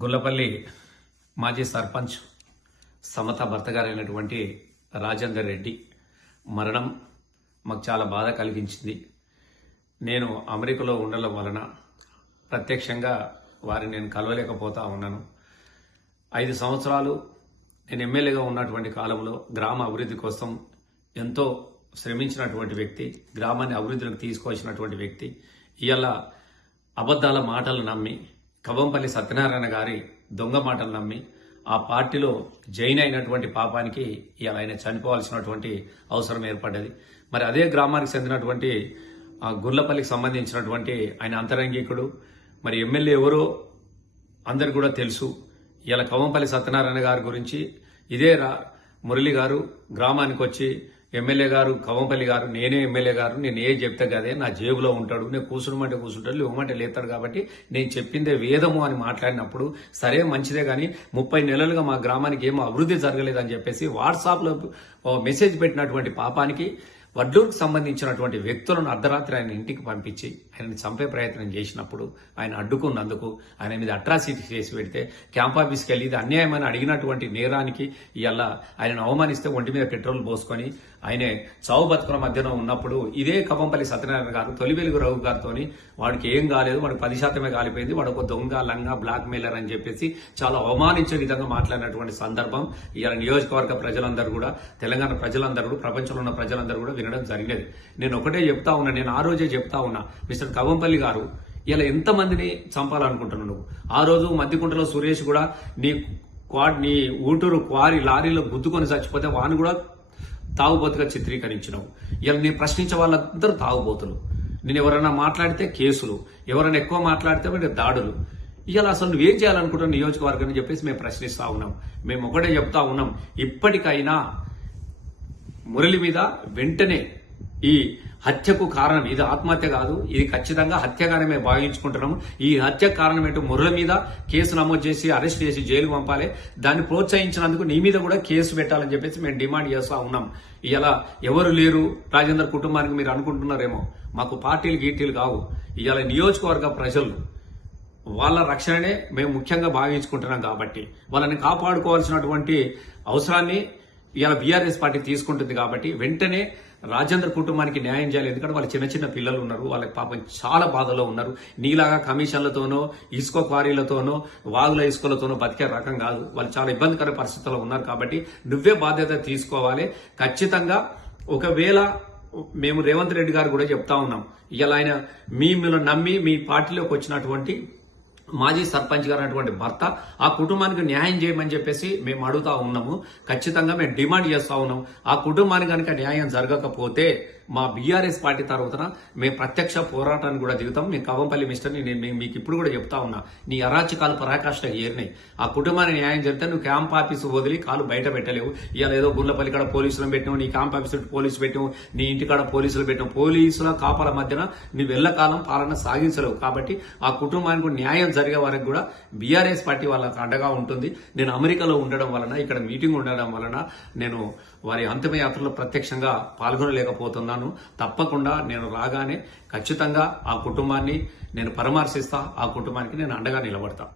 గుల్లపల్లి మాజీ సర్పంచ్ సమత భర్త గారైనటువంటి రాజేందర్ రెడ్డి మరణం మాకు చాలా బాధ కలిగించింది. నేను అమెరికాలో ఉండడం వలన ప్రత్యక్షంగా వారిని నేను కలవలేకపోతా ఉన్నాను. 5 సంవత్సరాలు నేను ఎమ్మెల్యేగా ఉన్నటువంటి కాలంలో గ్రామ అభివృద్ధి కోసం ఎంతో శ్రమించినటువంటి వ్యక్తి, గ్రామాన్ని అభివృద్ధిలోకి తీసుకొచ్చినటువంటి వ్యక్తి ఇవాళ అబద్ధాల మాటలు నమ్మి, కవంపల్లి సత్యనారాయణ గారి దొంగ మాటలు నమ్మి ఆ పార్టీలో జైన్ అయినటువంటి పాపానికి ఇవాళ ఆయన చనిపోవాల్సినటువంటి అవసరం ఏర్పడ్డది. మరి అదే గ్రామానికి చెందినటువంటి గుర్లపల్లికి సంబంధించినటువంటి ఆయన అంతరంగికుడు, మరి ఎమ్మెల్యే ఎవరో అందరికి కూడా తెలుసు. ఇలా కవంపల్లి సత్యనారాయణ గారి గురించి ఇదే మురళి గారు గ్రామానికి వచ్చి, ఎమ్మెల్యే గారు కవంపల్లి గారు, నేనే ఎమ్మెల్యే గారు, నేను ఏ చెప్తే కదే నా జేబులో ఉంటాడు, నేను కూర్చుంటే కూర్చుంటాడు, లేవమంటే లేతాడు, కాబట్టి నేను చెప్పిందే వేదము అని మాట్లాడినప్పుడు సరే మంచిదే, కానీ 30 నెలలుగా మా గ్రామానికి ఏమో అభివృద్ధి జరగలేదని చెప్పేసి వాట్సాప్లో మెసేజ్ పెట్టినటువంటి పాపానికి వడ్లూరుకు సంబంధించినటువంటి వ్యక్తులను అర్ధరాత్రి ఆయన ఇంటికి పంపించి ఆయనని చంపే ప్రయత్నం చేసినప్పుడు ఆయన అడ్డుకున్నందుకు ఆయన మీద అట్రాసిటీ చేసి పెడితే క్యాంప్ ఆఫీస్కి వెళ్ళి ఇది అన్యాయమని అడిగినటువంటి నేరానికి ఇవాళ ఆయనను అవమానిస్తే ఒంటి మీద పెట్రోల్ పోసుకొని ఆయనే చావు బతుకుల మధ్యలో ఉన్నప్పుడు ఇదే కవంపల్లి సత్యనారాయణ గారు తొలివెలుగు రఘు గారితో వాడికి ఏం కాలేదు, వాడికి 10% కాలిపోయింది, వాడు ఒక దొంగ లంగా బ్లాక్ మెయిలర్ అని చెప్పేసి చాలా అవమానించే విధంగా మాట్లాడినటువంటి సందర్భం ఇవాళ నియోజకవర్గ ప్రజలందరూ కూడా, తెలంగాణ ప్రజలందరూ కూడా, ప్రపంచంలో ఉన్న ప్రజలందరూ కూడా వినడం జరిగేది. నేను ఒకటే చెప్తా ఉన్నా, నేను ఆ రోజే చెప్తా ఉన్నా, మిస్టర్ కవంపల్లి గారు ఇలా ఎంతమందిని చంపాలనుకుంటున్నావు నువ్వు? ఆ రోజు మద్దికుంటలో సురేష్ కూడా నీ ఊటూరు క్వారీ లారీలో గుద్దుకొని చచ్చిపోతే వాడిని కూడా తాగుబోతుగా చిత్రీకరించినావు. ఇలా నీ ప్రశ్నించే వాళ్ళందరూ తాగుబోతులు. నేను ఎవరైనా మాట్లాడితే కేసులు, ఎవరైనా ఎక్కువ మాట్లాడితే మీరు దాడులు. ఇవాళ అసలు నువ్వేం చేయాలనుకుంటున్నావు నియోజకవర్గం అని చెప్పేసి మేము ప్రశ్నిస్తా ఉన్నాం. మేము ఒకటే చెప్తా ఉన్నాం, ఇప్పటికైనా మురళి మీద వెంటనే ఈ హత్యకు కారణం, ఇది ఆత్మహత్య కాదు, ఇది ఖచ్చితంగా హత్యగానే మేము భావించుకుంటున్నాము. ఈ హత్య కారణం ఏంటో మురళి మీద కేసు నమోదు చేసి అరెస్ట్ చేసి జైలు పంపాలి. దాన్ని ప్రోత్సహించినందుకు నీ మీద కూడా కేసు పెట్టాలని చెప్పేసి మేము డిమాండ్ చేస్తా ఉన్నాం. ఇలా ఎవరు లేరు రాజేందర్ కుటుంబానికి మీరు అనుకుంటున్నారేమో, మాకు పార్టీలు గీటీలు కావు. ఇవాళ నియోజకవర్గ ప్రజలు వాళ్ళ రక్షణనే మేము ముఖ్యంగా భావించుకుంటున్నాం. కాబట్టి వాళ్ళని కాపాడుకోవాల్సినటువంటి అవసరాన్ని ఇవాళ బీఆర్ఎస్ పార్టీ తీసుకుంటుంది. కాబట్టి వెంటనే రాజేందర్ కుటుంబానికి న్యాయం చేయాలి. ఎందుకంటే వాళ్ళు చిన్న చిన్న పిల్లలు ఉన్నారు, వాళ్ళకి పాపం చాలా బాధలో ఉన్నారు. నీలాగా కమిషన్లతోనో ఇసుక క్వారీలతోనో వాగుల ఇసుకలతోనో బతికే రకం కాదు. వాళ్ళు చాలా ఇబ్బందికర పరిస్థితుల్లో ఉన్నారు. కాబట్టి నువ్వే బాధ్యత తీసుకోవాలి ఖచ్చితంగా. ఒకవేళ మేము రేవంత్ రెడ్డి గారు కూడా చెప్తా ఉన్నాం, ఇలా ఆయన మిమ్మల్ని నమ్మి మీ పార్టీలోకి వచ్చినటువంటి మాజీ సర్పంచ్ గారు అటువంటి భర్త, ఆ కుటుంబానికి న్యాయం చేయమని చెప్పేసి మేము అడుగుతా ఉన్నాము. ఖచ్చితంగా మేము డిమాండ్ చేస్తా ఉన్నాం. ఆ కుటుంబానికి కనుక న్యాయం జరగకపోతే మా బీఆర్ఎస్ పార్టీ తరఫున మేము ప్రత్యక్ష పోరాటాన్ని కూడా దిగుతాం. మేము కవంపల్లి మిస్టర్ని నేను మీకు ఇప్పుడు కూడా చెప్తా ఉన్నా, నీ అరాచకాలు పరాకాష్ట ఏరినాయి. ఆ కుటుంబానికి న్యాయం జరిగితే నువ్వు క్యాంప్ ఆఫీసు వదిలి కాలు బయట పెట్టలేవు. ఇవాళ ఏదో గుర్లపల్లి కాడ పోలీసులను పెట్టినావు, నీ క్యాంప్ ఆఫీసు పోలీసు పెట్టావు, నీ ఇంటికాడ పోలీసులు పెట్టావు. పోలీసుల కాపల మధ్యన నువ్వు ఎల్లకాలం పాలన సాగించలేవు. కాబట్టి ఆ కుటుంబానికి న్యాయం జరిగే వరకు కూడా బీఆర్ఎస్ పార్టీ వాళ్ళకి అండగా ఉంటుంది. నేను అమెరికాలో ఉండడం వలన, ఇక్కడ మీటింగ్ ఉండడం వలన నేను వారి అంతిమయాత్రలో ప్రత్యక్షంగా పాల్గొనలేకపోతున్నాను. తప్పకుండా నేను రాగానే ఖచ్చితంగా ఆ కుటుంబాన్ని నేను పరామర్శిస్తా, ఆ కుటుంబానికి నేను అండగా నిలబడతా.